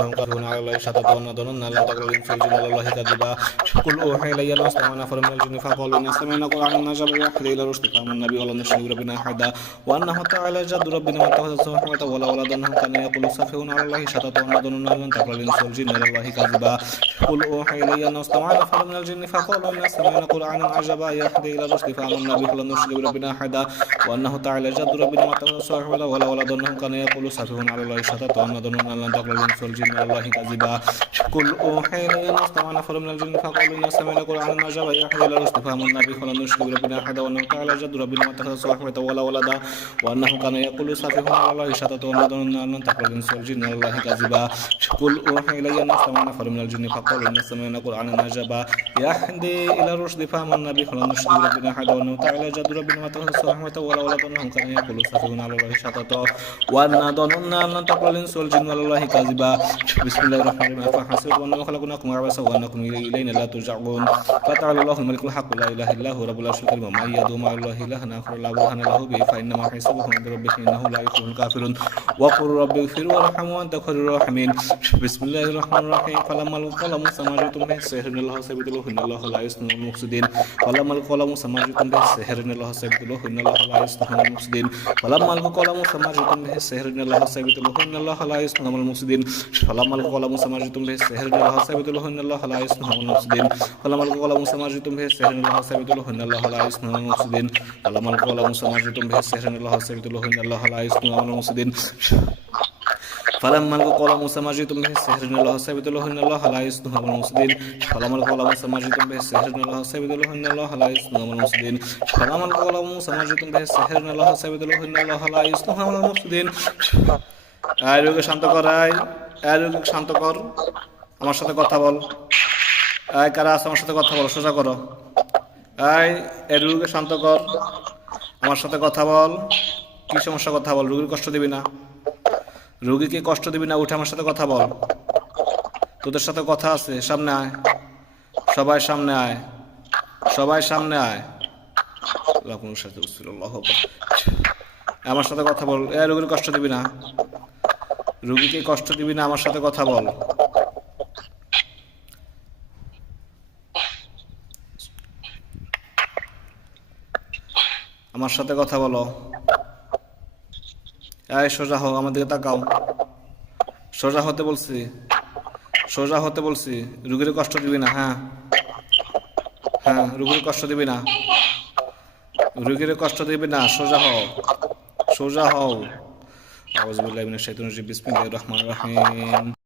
أنهم قالوا على الله شططا ونظننا لن تقل الإنس والجن على الله كذبا قل أوحي إلي أنه استمع نفر من الجن فقالوا إنا سمعنا قرآنا عجبا يهدي إلى الرشد فآمنا النبي ولن نشرك بربنا أحدا وأنه تعالى جد ربنا ما اتخذ صاحبة ولا ولدا أنهم كانوا يقولون سفيهون على الله شططا ونظننا لن تقل الإنس والجن على الله كذبا قل أوحي إلي أنه استمع نفر من الجن فقالوا إنا سمعنا قرآنا عجبا يهدي إلى الرشد فآمنا به ولن نشرك بربنا أحدا وأنه تعالى جد ربنا ما اتخذ صاحبة ولا ولدا أنهم كانوا يقولون سفيهون على الله شططا ونظننا لن تقل الإنس والجن على الله كذبا قل أوحي إلي أنه استمع نفر من الجن فقالوا إنا سمعنا قرآنا عجبا يهدي إلى الرشد فآمنا به ولن نشرك بربنا أحدا وأنه تعالى جد ربنا ما اتخذ صاحبة ولا ولدا وأنه كان يقول سفيهون على الله شططا ونظننا لن تقل الإنس والجن على الله كذبا قل أوحي إلي أنه استمع نفر من الجن فقالوا إنا سمعنا قرآنا عجبا يهدي إلى الرشد فآمنا به ولن نشرك بربنا أحدا وأنه تعالى جد ربنا ما اتخذ صاحبة ولا ولدا وأنه كان يقول سفيهون على الله شططا ونظننا لن تقل الإنس والجن على الله كذبا بسم الله الرحمن الرحيم أفحسبتم أنما خلقناكم عبثا وأنكم إلينا لا ترجعون فتعالى الله الملك الحق لا إله إلا هو رب العرش الكريم ومن يدعو مع الله إلها آخر لا برهان له به فإنما حسابه عند ربه إنه لا يفلح الكافرون وقل رب اغفر وارحم وأنت خير الراحمين بسم الله الرحمن الرحيم فلما القلم سما جئتم به السحر إن الله سيبطله إن الله لا يصلح المفسدين فلما القلم سما جئتم به السحر إن الله سيبطله إن الله لا يصلح المفسدين فلما القلم سما جئتم به السحر إن الله سيبطله إن الله لا يصلح المفسدين فلما القلم سما جئتم به السحر إن الله سيبطله إن الله لا يصلح المفسدين فلما القلم سما جئتم به السحر إن الله سيبطله إن الله لا يصلح المفسدين فلما القلم سما جئتم به السحر إن الله سيبطله إن الله لا يصلح المفسدين فلما القلم سما جئتم به السحر إن الله سيبطله إن الله لا يصلح المفسدين فلما القلم سما جئتم به السحر إن الله سيبطله إن الله لا يصلح المفسدين فلما القلم سما جئتم به السحر إن الله سيبطله إن الله لا يصلح المفسدين আয়োগে শান্ত কর আয়োগে শান্ত কর আমার সাথে কথা বল আয় কারা আছে আমার সাথে কথা বল সোজা করো এই রুগীকে শান্ত কর আমার সাথে কথা বল কি সমস্যা কথা বল রুগীর কষ্ট দিবি না রুগীকে কষ্ট দিবি না উঠে আমার সাথে কথা বল তোদের সাথে কথা আছে সামনে আয় সবাই সামনে আয় সবাই সামনে আয় আমার সাথে কথা বল রুগীর কষ্ট দিবি না রুগীকে কষ্ট দিবি না আমার সাথে কথা বল আমার সাথে কথা বলো সোজা হও আমার দিকে তাকাও সোজা হতে বলছি সোজা হতে বলছি রুগীর কষ্ট দিবি না হ্যাঁ হ্যাঁ রুগীর কষ্ট দিবি না রুগীর কষ্ট দিবি না সোজা হও সোজা হও আউযু বিল্লাহি মিনাশ শাইতানির রাজিম বিসমিল্লাহির রহমানির রহিম